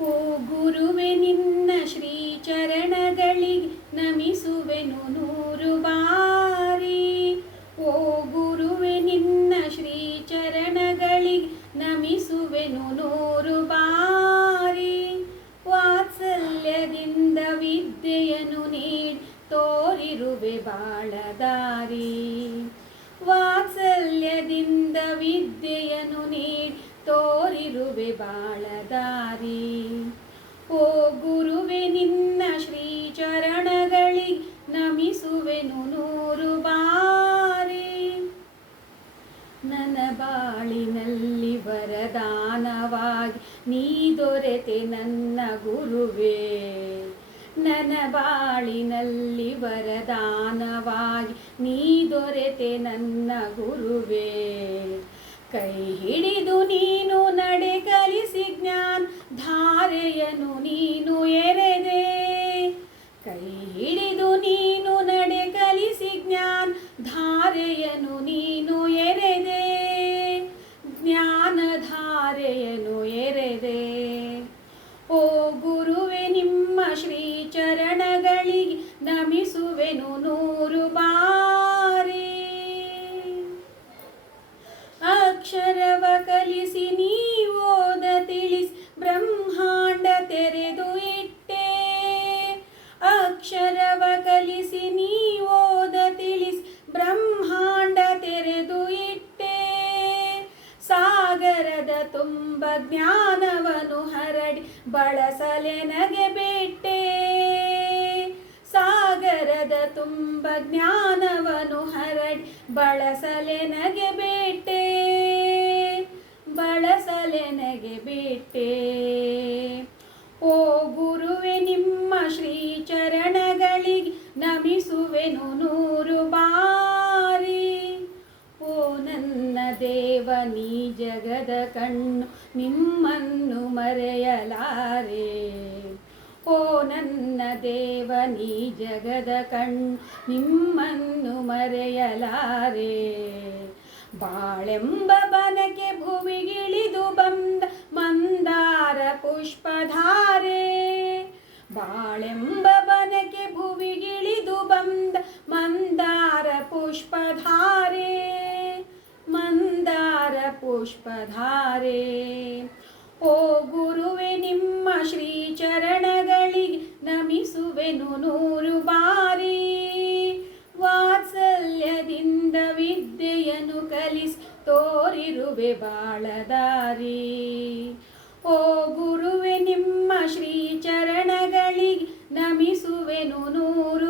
ಓ ಗುರುವೆ ನಿನ್ನ ಶ್ರೀ ಚರಣಗಳಿಗೆ ನಮಿಸುವೆನು ನೂರು ಬಾರಿ. ಓ ಗುರುವೆ ನಿನ್ನ ಶ್ರೀ ಚರಣಗಳಿಗೆ ನಮಿಸುವೆನು ನೂರು ಬಾರಿ. ವಾತ್ಸಲ್ಯದಿಂದ ವಿದ್ಯೆಯನ್ನು ನೀಡಿ ತೋರಿರುವೆ ಬಾಳದಾರಿ. ವಾತ್ಸಲ್ಯದಿಂದ ವಿದ್ಯೆಯನ್ನು ನೀಡಿ ತೋರಿರುವೆ ಬಾಳದಾರಿ. ಓ ಗುರುವೆ ನಿನ್ನ ಶ್ರೀ ಚರಣಗಳಿಗೆ ನಮಿಸುವೆನು ನೂರು ಬಾರಿ. ನನ್ನ ಬಾಳಿನಲ್ಲಿ ವರದಾನವಾಗಿ ನೀ ದೊರೆತೆ ನನ್ನ ಗುರುವೇ. ನನ್ನ ಬಾಳಿನಲ್ಲಿ ವರದಾನವಾಗಿ ನೀ ದೊರೆತೆ ನನ್ನ ಗುರುವೇ. ಕೈ ಹಿಡಿದು ನೀನು ನಡೆ ಕಲಿಸಿ ಜ್ಞಾನ ಧಾರೆಯನು ನೀನು ಎರೆದೆ. ಕೈ ಹಿಡಿದು ನೀನು ನಡೆ ಕಲಿಸಿ ಜ್ಞಾನ ಧಾರೆಯನು ನೀನು ಎರೆದೆ. ಜ್ಞಾನ ಧಾರೆಯನು ಎರೆದೆ. ಓ ಗುರುವೆ ನಿಮ್ಮ ಶ್ರೀ ಚರಣಗಳಿಗೆ ನಮಿಸುವೆನು ನೂರು ಬಾರಿ. ಅಕ್ಷರವ ಕಲಿಸಿ ನೀ ಓದ ತಿಳಿಸಿ ಬ್ರಹ್ಮಾಂಡ ತೆರೆದು ಇಟ್ಟೆ. ಅಕ್ಷರವ ಕಲಿಸಿ ನೀ ಓದ ತಿಳಿಸಿ ಬ್ರಹ್ಮಾಂಡ ತೆರೆದು ಇಟ್ಟೆ. ಸಾಗರದ ತುಂಬ ಜ್ಞಾನವನ್ನು ಹರಡಿ ಬಳಸಲೆನಗೆ ಬಿಟ್ಟೆ. ಸಾಗರದ ತುಂಬ ಜ್ಞಾನವನ್ನು ಹರಡಿ ಬಳಸಲೆನಗೆ ಬಿಟ್ಟೆ. ಬಳಸಲೆನಗೆ ಬಿಟ್ಟೆ. ಓ ಗುರುವೆ ನಿಮ್ಮ ಶ್ರೀ ಚರಣಗಳಿಗೆ ನಮಿಸುವೆನು ನೂರು ಬಾರಿ. ಓ ನನ್ನ ದೇವ ನೀ ಜಗದ ಕಣ್ಣು ನಿಮ್ಮನ್ನು ಮರೆಯಲಾರೆ. ಓ ನನ್ನ ದೇವ ನೀ ಜಗದ ಕಣ್ಣು ನಿಮ್ಮನ್ನು ಮರೆಯಲಾರೆ. ಬಾಳೆಂಬ ಬನಕೆ ಭುವಿಗಿಳಿದು ಬಂದ ಮಂದಾರ ಪುಷ್ಪಧಾರೆ. ಬಾಳೆಂಬ ಬನಕೆ ಭುವಿಗಿಳಿದು ಬಂದ ಮಂದಾರ ಪುಷ್ಪಧಾರೆ. ಮಂದಾರ ಪುಷ್ಪಧಾರೆ. ಓ ಗುರುವೆ ನಿಮ್ಮ ಶ್ರೀ ಚರಣಗಳಿಗೆ ನಮಿಸುವೆನು ನೂರು ಬಾರಿ. ವಾತ್ಸಲ್ಯದಿಂದ ವಿದ್ಯೆಯನ್ನು ಕಲಿಸಿ ತೋರಿರುವೆ ಬಾಳದಾರಿ. ಓ ಗುರುವೆ ನಿಮ್ಮ ಶ್ರೀ ಚರಣಗಳಿಗೆ ನಮಿಸುವೆನು ನೂರು